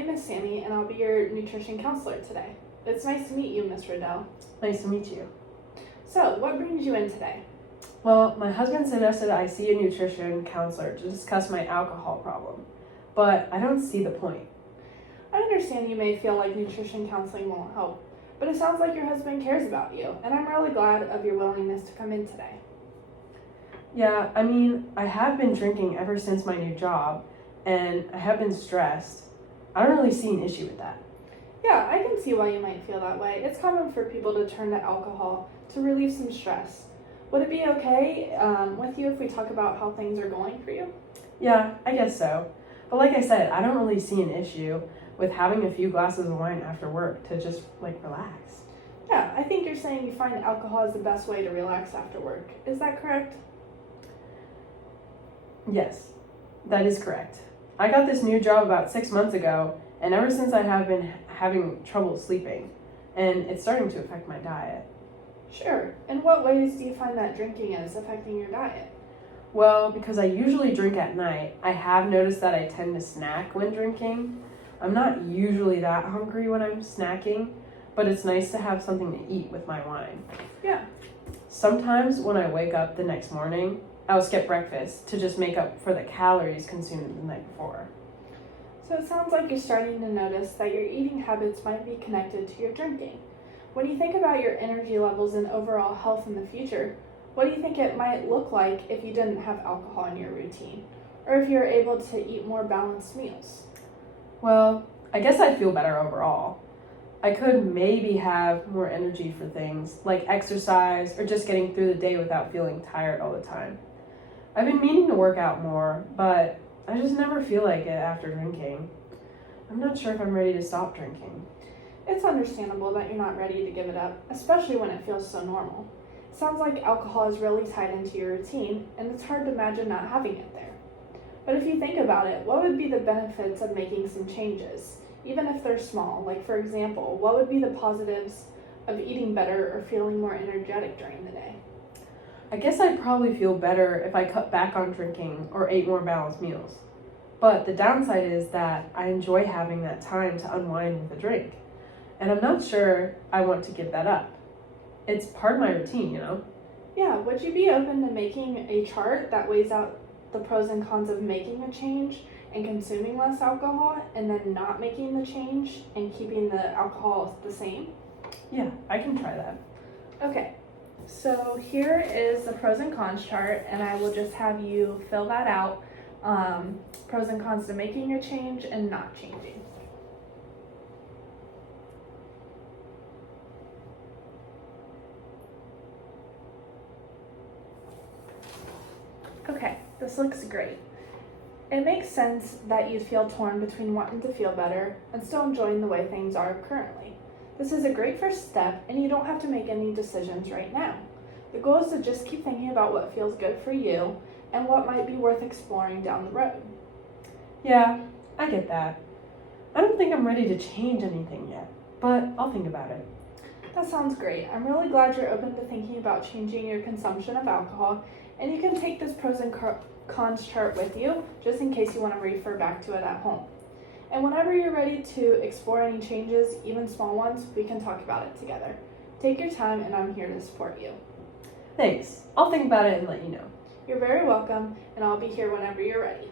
name is Sammy, and I'll be your nutrition counselor today. It's nice to meet you, Miss Riddell. Nice to meet you. So, what brings you in today? Well, my husband suggested I see a nutrition counselor to discuss my alcohol problem, but I don't see the point. I understand you may feel like nutrition counseling won't help, but it sounds like your husband cares about you, and I'm really glad of your willingness to come in today. Yeah, I have been drinking ever since my new job, and I have been stressed. I don't really see an issue with that. Yeah, I can see why you might feel that way. It's common for people to turn to alcohol to relieve some stress. Would it be okay with you if we talk about how things are going for you? Yeah, I guess so. But like I said, I don't really see an issue with having a few glasses of wine after work to just relax. Yeah, I think you're saying you find alcohol is the best way to relax after work. Is that correct? Yes, that is correct. I got this new job about 6 months ago, and ever since I have been having trouble sleeping, and it's starting to affect my diet. Sure. In what ways do you find that drinking is affecting your diet? Well, because I usually drink at night, I have noticed that I tend to snack when drinking. I'm not usually that hungry when I'm snacking, but it's nice to have something to eat with my wine. Yeah. Sometimes when I wake up the next morning, I'll skip breakfast to just make up for the calories consumed the night before. So it sounds like you're starting to notice that your eating habits might be connected to your drinking. When you think about your energy levels and overall health in the future, what do you think it might look like if you didn't have alcohol in your routine? Or if you're able to eat more balanced meals? Well, I guess I'd feel better overall. I could maybe have more energy for things like exercise or just getting through the day without feeling tired all the time. I've been meaning to work out more, but I just never feel like it after drinking. I'm not sure if I'm ready to stop drinking. It's understandable that you're not ready to give it up, especially when it feels so normal. It sounds like alcohol is really tied into your routine, and it's hard to imagine not having it there. But if you think about it, what would be the benefits of making some changes, even if they're small? Like, for example, what would be the positives of eating better or feeling more energetic during the day? I guess I'd probably feel better if I cut back on drinking or ate more balanced meals. But the downside is that I enjoy having that time to unwind with a drink. And I'm not sure I want to give that up. It's part of my routine, you know? Yeah, would you be open to making a chart that weighs out the pros and cons of making a change and consuming less alcohol, and then not making the change and keeping the alcohol the same? Yeah, I can try that. Okay, so here is the pros and cons chart, and I will just have you fill that out. Pros and cons to making a change and not changing. Okay, this looks great. It makes sense that you feel torn between wanting to feel better and still enjoying the way things are currently. This is a great first step, and you don't have to make any decisions right now. The goal is to just keep thinking about what feels good for you and what might be worth exploring down the road. Yeah, I get that. I don't think I'm ready to change anything yet, but I'll think about it. That sounds great. I'm really glad you're open to thinking about changing your consumption of alcohol, and you can take this pros and cons chart with you just in case you want to refer back to it at home. And whenever you're ready to explore any changes, even small ones, we can talk about it together. Take your time, and I'm here to support you. Thanks. I'll think about it and let you know. You're very welcome, and I'll be here whenever you're ready.